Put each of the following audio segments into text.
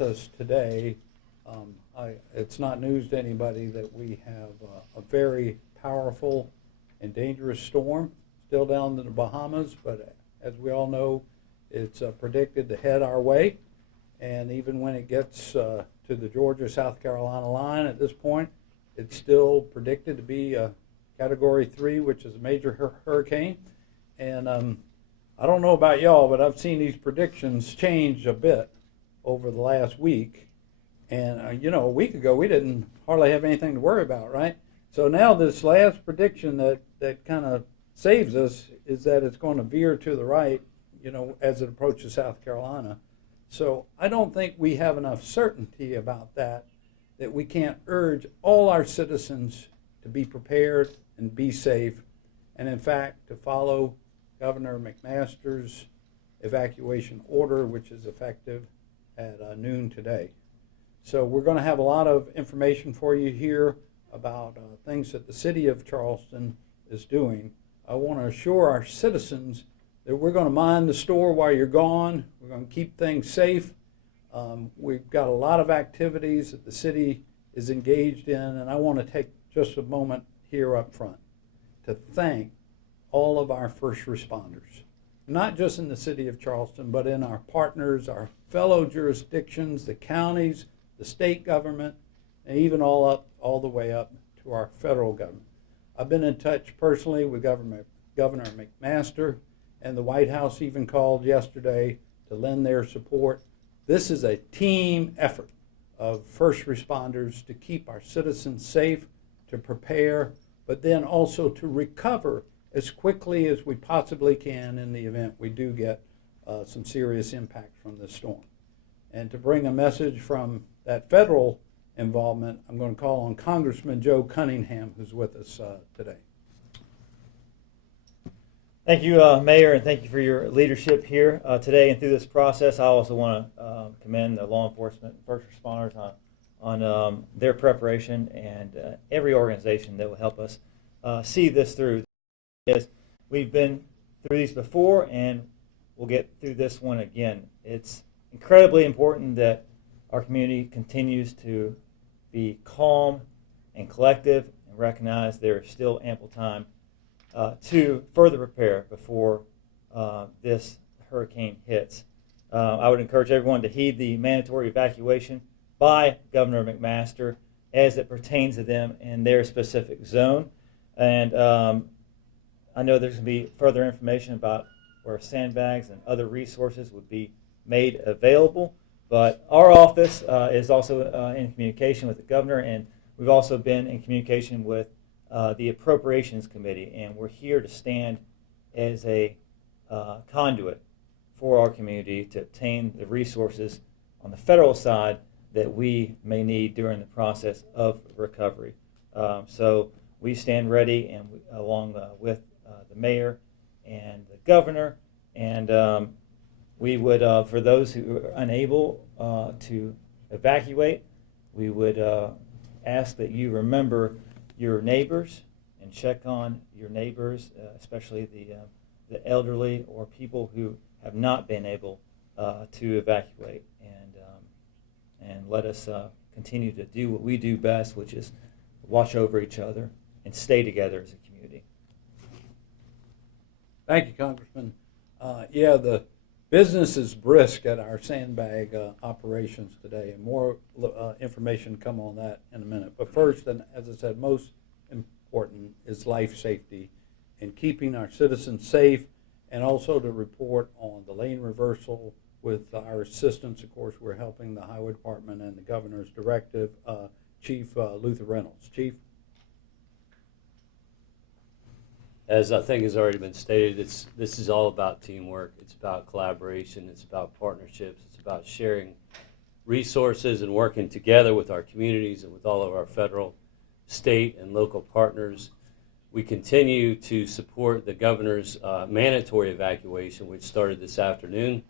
us today, it's not news to anybody that we have a very powerful and dangerous storm still down in the Bahamas, but as we all know, it's predicted to head our way. And even when it gets to the Georgia-South Carolina line at this point, it's still predicted to be a Category 3, which is a major hurricane. And I don't know about y'all, but I've seen these predictions change a bit over the last week. And, a week ago, we didn't hardly have anything to worry about, right? So now this last prediction that kind of saves us is that it's going to veer to the right, as it approaches South Carolina. So I don't think we have enough certainty about that we can't urge all our citizens to be prepared and be safe, and in fact, to follow Governor McMaster's evacuation order, which is effective at noon today. So we're going to have a lot of information for you here about things that the city of Charleston is doing. I want to assure our citizens that we're going to mind the store while you're gone. We're going to keep things safe. We've got a lot of activities that the city is engaged in, and I want to take just a moment here up front to thank all of our first responders, not just in the city of Charleston, but in our partners, our fellow jurisdictions, the counties, the state government, and even all the way up to our federal government. I've been in touch personally with Governor McMaster, and the White House even called yesterday to lend their support. This is a team effort of first responders to keep our citizens safe, to prepare, but then also to recover as quickly as we possibly can in the event we do get some serious impact from this storm. And to bring a message from that federal involvement, I'm going to call on Congressman Joe Cunningham, who's with us today. Thank you, Mayor, and thank you for your leadership here today and through this process. I also want to commend the law enforcement and first responders on their preparation, and every organization that will help us see this through. Yes, we've been through these before, and we'll get through this one again. It's incredibly important that our community continues to be calm and collective and recognize there is still ample time to further prepare before this hurricane hits. I would encourage everyone to heed the mandatory evacuation by Governor McMaster as it pertains to them in their specific zone. And I know there's going to be further information about where Sandbags and other resources would be made available. But our office is also in communication with the governor, and we've also been in communication with the Appropriations Committee, and we're here to stand as a conduit for our community to obtain the resources on the federal side that we may need during the process of recovery. So we stand ready, and along with the mayor and the governor, and we would, for those who are unable to evacuate, we would ask that you remember your neighbors and check on your neighbors, especially the elderly or people who have not been able to evacuate, and let us continue to do what we do best, which is watch over each other and stay together as a community. Thank you, Congressman. Yeah, the business is brisk at our Sandbag operations today, and more information come on that in a minute. But first, and as I said, most important is life safety and keeping our citizens safe, and also to report on the lane reversal with our assistance. Of course, we're helping the Highway Department and the Governor's directive. Chief Luther Reynolds. Chief? As I think has already been stated, this is all about teamwork. It's about collaboration. It's about partnerships. It's about sharing resources and working together with our communities and with all of our federal, state, and local partners. We continue to support the governor's mandatory evacuation, which started this afternoon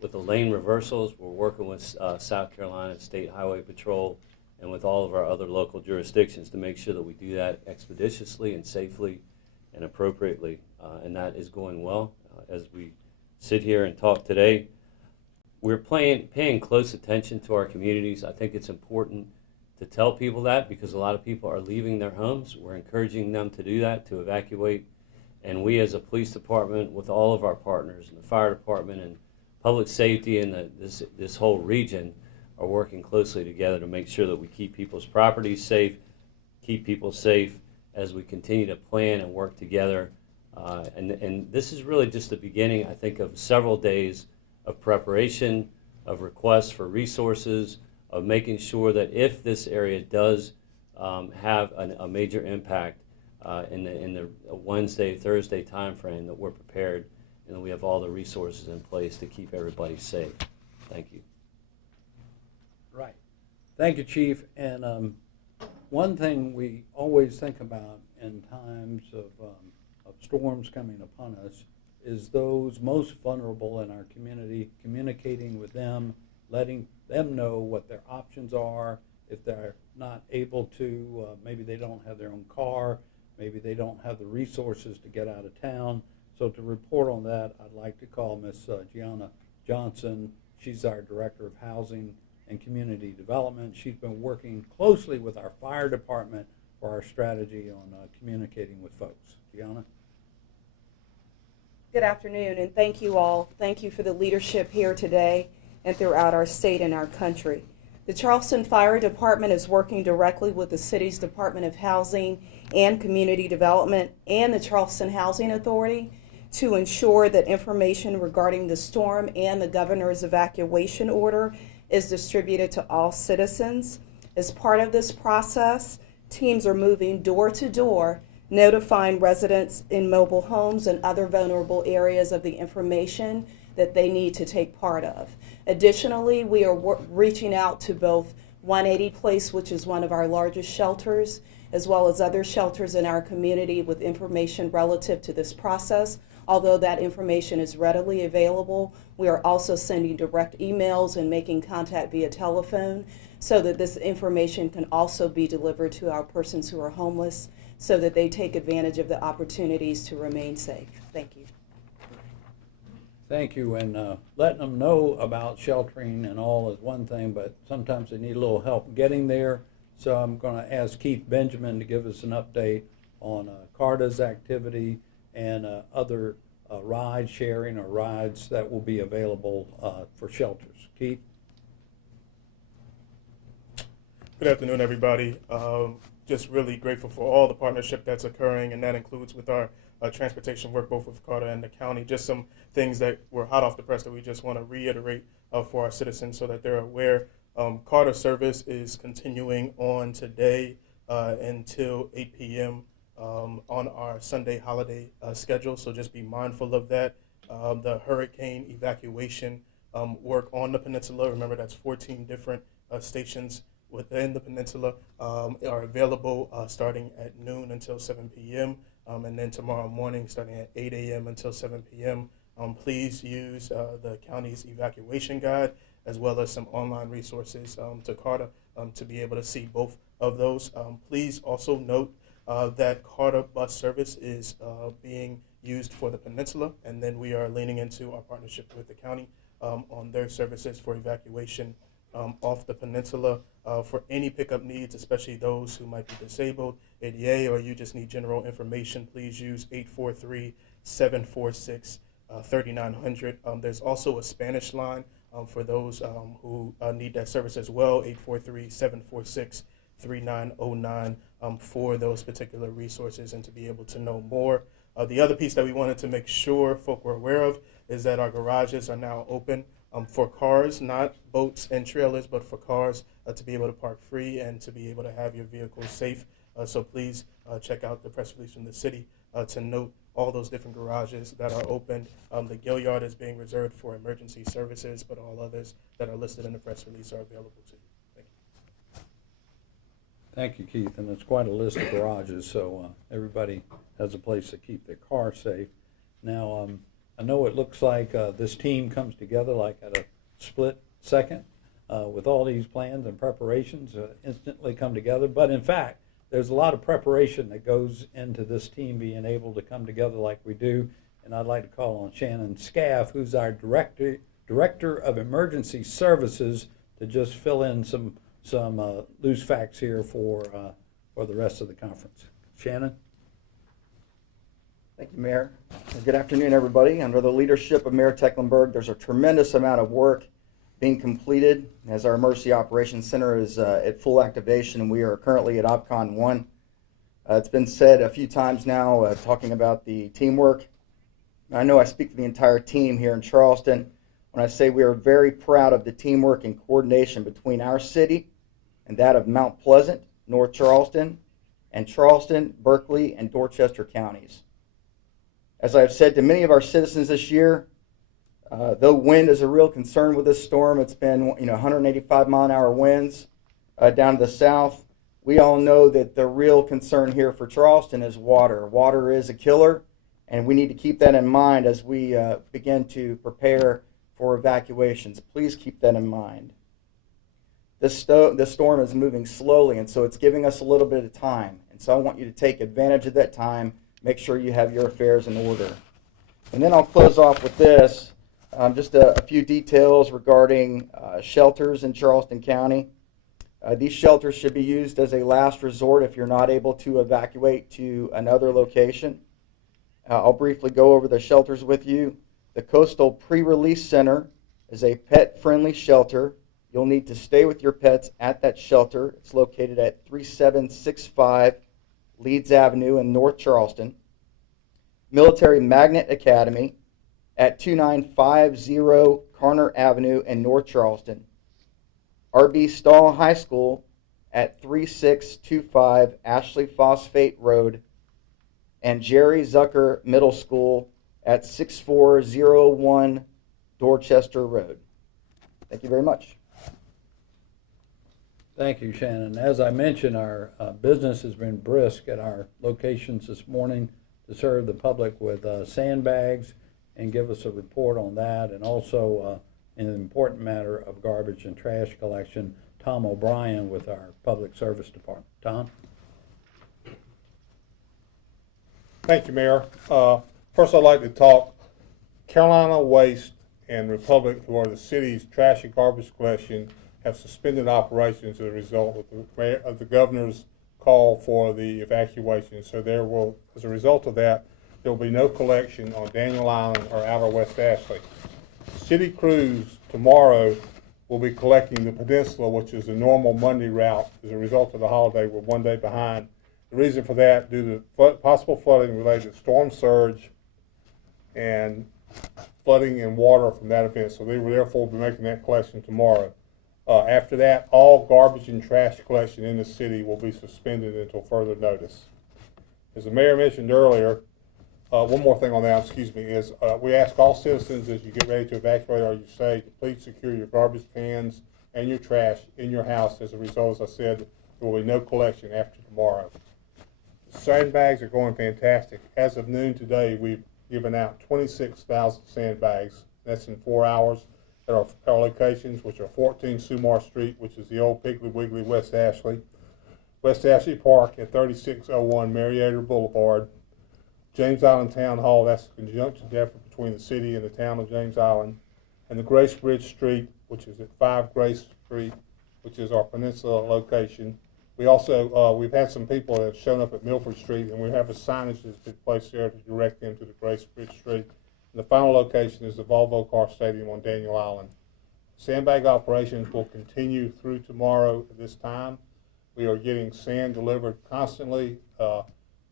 with the lane reversals. We're working with South Carolina State Highway Patrol and with all of our other local jurisdictions to make sure that we do that expeditiously and safely and appropriately, and that is going well. As we sit here and talk today, we're paying close attention to our communities. I think it's important to tell people that because a lot of people are leaving their homes. We're encouraging them to do that, to evacuate. And we as a police department with all of our partners and the fire department and public safety and this whole region are working closely together to make sure that we keep people's properties safe, keep people safe as we continue to plan and work together. And this is really just the beginning, I think, of several days of preparation, of requests for resources, of making sure that if this area does have a major impact in the Wednesday, Thursday timeframe, that we're prepared and that we have all the resources in place to keep everybody safe. Thank you. Right. Thank you, Chief. And one thing we always think about in times of storms coming upon us is those most vulnerable in our community, communicating with them, letting them know what their options are. If they're not able to, maybe they don't have their own car, maybe they don't have the resources to get out of town. So to report on that, I'd like to call Miss Gianna Johnson. She's our Director of Housing and Community Development. She's been working closely with our fire department for our strategy on communicating with folks. Gianna? Good afternoon, and thank you all. Thank you for the leadership here today and throughout our state and our country. The Charleston Fire Department is working directly with the city's Department of Housing and Community Development and the Charleston Housing Authority to ensure that information regarding the storm and the governor's evacuation order is distributed to all citizens. As part of this process, teams are moving door to door, notifying residents in mobile homes and other vulnerable areas of the information that they need to take part of. Additionally, we are reaching out to both 180 Place, which is one of our largest shelters, as well as other shelters in our community with information relative to this process. Although that information is readily available, we are also sending direct emails and making contact via telephone so that this information can also be delivered to our persons who are homeless so that they take advantage of the opportunities to remain safe. Thank you. Thank you. And letting them know about sheltering and all is one thing, but sometimes they need a little help getting there. So I'm going to ask Keith Benjamin to give us an update on CARTA's activity and other ride sharing or rides that will be available for shelters. Keith? Good afternoon, everybody. Just really grateful for all the partnership that's occurring, and that includes with our transportation work, both with CARTA and the county. Just some things that were hot off the press that we just want to reiterate for our citizens so that they're aware. CARTA service is continuing on today until 8 p.m. On our Sunday holiday schedule, so just be mindful of that. The hurricane evacuation work on the peninsula, remember that's 14 different stations within the peninsula, are available starting at noon until 7 p.m. And then tomorrow morning starting at 8 a.m. until 7 p.m. Please use the county's evacuation guide as well as some online resources to CARTA to be able to see both of those. Please also note that CARTA bus service is being used for the peninsula, and then we are leaning into our partnership with the county on their services for evacuation off the peninsula. For any pickup needs, especially those who might be disabled, ADA, or you just need general information, please use 843-746-3900. There's also a Spanish line for those who need that service as well, 843-746-3909 for those particular resources and to be able to know more. The other piece that we wanted to make sure folk were aware of is that our garages are now open for cars, not boats and trailers, but for cars to be able to park free and to be able to have your vehicle safe. So please check out the press release from the city to note all those different garages that are open. The Gill Yard is being reserved for emergency services, but all others that are listed in the press release are available to you. Thank you. Thank you, Keith. And it's quite a list of garages, so everybody has a place to keep their car safe. Now, I know it looks like this team comes together like at a split second with all these plans and preparations instantly come together. But in fact, there's a lot of preparation that goes into this team being able to come together like we do. And I'd like to call on Shannon Scaff, who's our Director Director of Emergency Services, to just fill in some loose facts here for the rest of the conference. Shannon? Thank you, Mayor. Good afternoon, everybody. Under the leadership of Mayor Tecklenburg, there's a tremendous amount of work being completed as our Emergency Operations Center is at full activation, and we are currently at OPCON 1. It's been said a few times now, talking about the teamwork. I know I speak for the entire team here in Charleston when I say we are very proud of the teamwork and coordination between our city and that of Mount Pleasant, North Charleston, and Charleston, Berkeley, and Dorchester counties. As I've said to many of our citizens this year, though wind is a real concern with this storm, it's been 185 mile an hour winds down to the south. We all know that the real concern here for Charleston is water. Water is a killer, and we need to keep that in mind as we begin to prepare for evacuations. Please keep that in mind. This storm is moving slowly, and so it's giving us a little bit of time. And so I want you to take advantage of that time. Make sure you have your affairs in order. And then I'll close off with this, just a few details regarding shelters in Charleston County. These shelters should be used as a last resort if you're not able to evacuate to another location. I'll briefly go over the shelters with you. The Coastal Pre-Release Center is a pet-friendly shelter. You'll need to stay with your pets at that shelter. It's located at 3765 Leeds Avenue in North Charleston. Military Magnet Academy at 2950 Carner Avenue in North Charleston. R.B. Stahl High School at 3625 Ashley Phosphate Road, and Jerry Zucker Middle School at 6401 Dorchester Road. Thank you very much. Thank you, Shannon. As I mentioned, our business has been brisk at our locations this morning to serve the public with sandbags and give us a report on that, and also in an important matter of garbage and trash collection, Tom O'Brien with our Public Service Department. Tom? Thank you, Mayor. First, I'd like to talk Carolina Waste and Republic, who are the city's trash and garbage collection, have suspended operations as a result of the governor's call for the evacuation. So there will, as a result of that, there will be no collection on Daniel Island or outer West Ashley. City crews tomorrow will be collecting the peninsula, which is a normal Monday route. As a result of the holiday, we're 1 day behind. The reason for that, due to possible flooding related to storm surge and flooding and water from that event. So they will therefore be making that collection tomorrow. After that, all garbage and trash collection in the city will be suspended until further notice. As the mayor mentioned earlier, one more thing on that, is we ask all citizens as you get ready to evacuate or you say to please secure your garbage cans and your trash in your house. As a result, as I said, there will be no collection after tomorrow. The sandbags are going fantastic. As of noon today, we've given out 26,000 sandbags. That's in 4 hours. At our locations, which are 14 Sumar Street, which is the old Piggly Wiggly West Ashley, West Ashley Park at 3601 Marietta Boulevard, James Island Town Hall, that's the conjunction effort between the city and the town of James Island, and the Grace Bridge Street, which is at 5 Grace Street, which is our peninsula location. We also, we've had some people that have shown up at Milford Street, and we have a signage that's been placed there to direct them to the Grace Bridge Street. And the final location is the Volvo Car Stadium on Daniel Island. Sandbag operations will continue through tomorrow at this time. We are getting sand delivered constantly.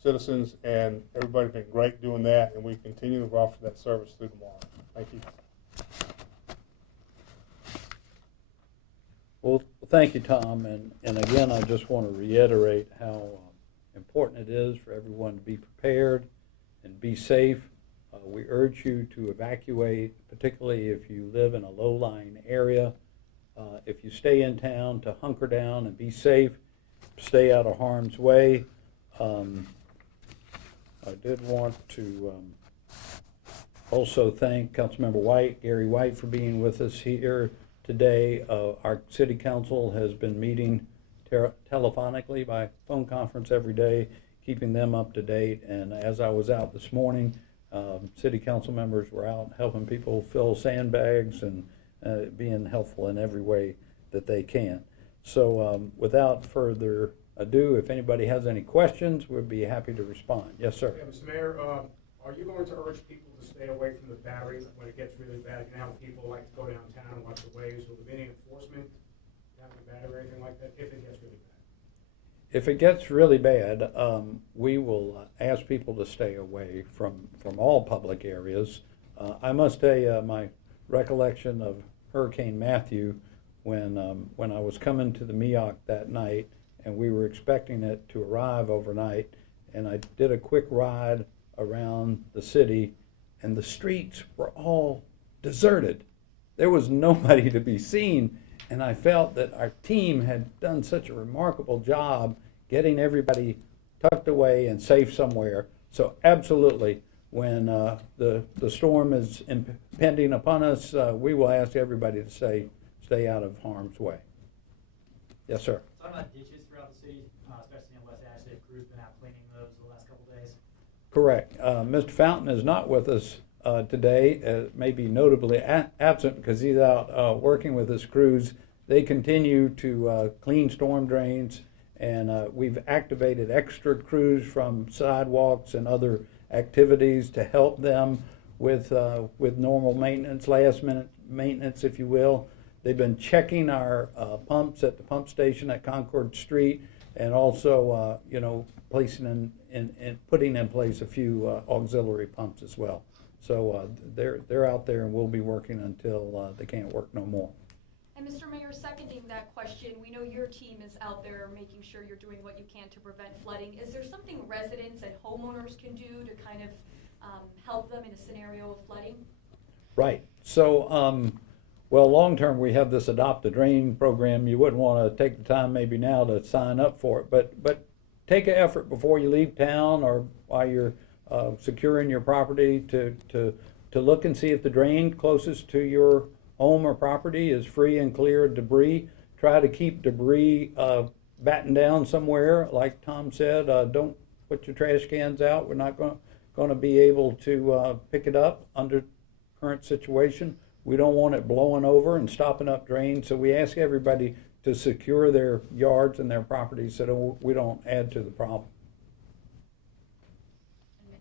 Citizens and everybody's been great doing that, and we continue to offer that service through tomorrow. Thank you. Well, thank you, Tom. And again, I just want to reiterate how important it is for everyone to be prepared and be safe. We urge you to evacuate, particularly if you live in a low-lying area. If you stay in town, to hunker down and be safe, stay out of harm's way. I did want to also thank Councilmember White, Gary White, for being with us here today. Our city council has been meeting telephonically by phone conference every day, keeping them up to date. And as I was out this morning, City council members were out helping people fill sandbags and being helpful in every way that they can. So without further ado, if anybody has any questions, we'd be happy to respond. Yes, sir. Yeah, Mr. Mayor, are you going to urge people to stay away from the battery when it gets really bad? You know how people like to go downtown and watch the waves. Will there be any enforcement having a battery or anything like that if it gets really bad? If it gets really bad, we will ask people to stay away from all public areas. I must tell you, my recollection of Hurricane Matthew, when I was coming to the MEOC that night, and we were expecting it to arrive overnight, and I did a quick ride around the city, and the streets were all deserted. There was nobody to be seen, and I felt that our team had done such a remarkable job getting everybody tucked away and safe somewhere. So absolutely, when the storm is impending upon us, we will ask everybody to stay out of harm's way. Yes, sir. Talking about ditches throughout the city, especially in West Ashley, crew's been out cleaning those the last couple of days. Correct. Mr. Fountain is not with us today, maybe notably absent because he's out working with his crews. They continue to clean storm drains, and we've activated extra crews from sidewalks and other activities to help them with normal maintenance, last minute maintenance, if you will. They've been checking our pumps at the pump station at Concord Street, and also placing putting in place a few auxiliary pumps as well. So they're out there, and we'll be working until they can't work no more. And Mr. Mayor, seconding that question, we know your team is out there making sure you're doing what you can to prevent flooding. Is there something residents and homeowners can do to kind of help them in a scenario of flooding? Right. So, well, long term, we have this Adopt a Drain program. You wouldn't want to take the time maybe now to sign up for it, but take an effort before you leave town or while you're securing your property to look and see if the drain closest to your home or property is free and clear of debris. Try to keep debris battened down somewhere. Like Tom said, don't put your trash cans out. We're not going to be able to pick it up under current situation. We don't want it blowing over and stopping up drains, so we ask everybody to secure their yards and their properties so that we don't add to the problem. Mayor,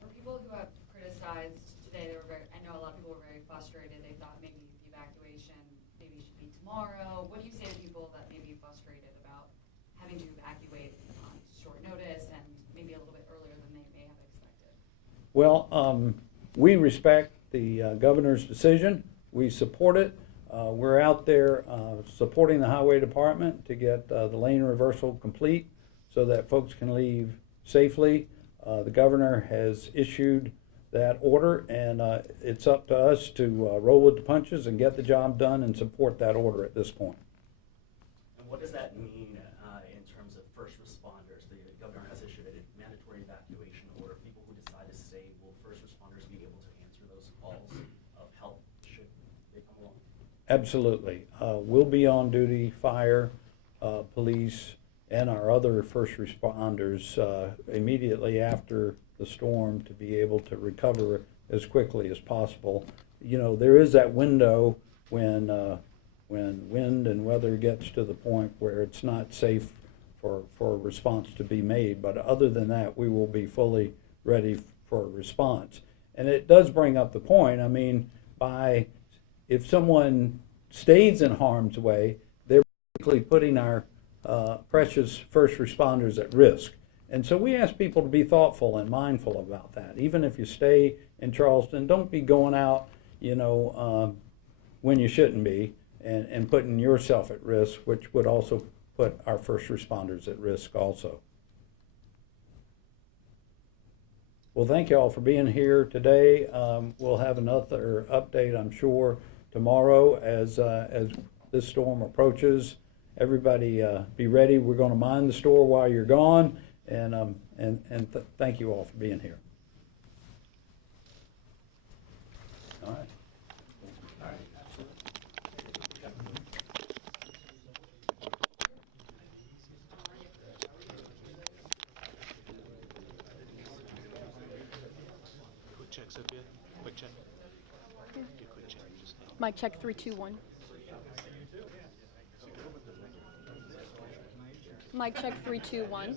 for people who have criticized today, I know a lot of people were very frustrated. They thought maybe the evacuation maybe should be tomorrow. What do you say to people that may be frustrated about having to evacuate on short notice and maybe a little bit earlier than they may have expected? Well, we respect the governor's decision. We support it. We're out there supporting the highway department to get the lane reversal complete so that folks can leave safely. The governor has issued that order, and it's up to us to roll with the punches and get the job done and support that order at this point. And what does that mean in terms of first responders? The governor has issued a mandatory evacuation order. People who decide to stay, will first responders be able to answer those calls of help should they come along? Absolutely. We'll be on duty, fire, police, and our other first responders immediately after the storm to be able to recover as quickly as possible. You know, there is that window when wind and weather gets to the point where it's not safe for a response to be made. But other than that, we will be fully ready for a response. And it does bring up the point, I mean, if someone stays in harm's way, they're basically putting our precious first responders at risk. And so we ask people to be thoughtful and mindful about that. Even if you stay in Charleston, don't be going out, when you shouldn't be and putting yourself at risk, which would also put our first responders at risk also. Well, thank you all for being here today. We'll have another update, I'm sure, tomorrow as this storm approaches. Everybody be ready. We're going to mind the store while you're gone, and thank you all for being here. All right. Mic check 321. Mic check 321.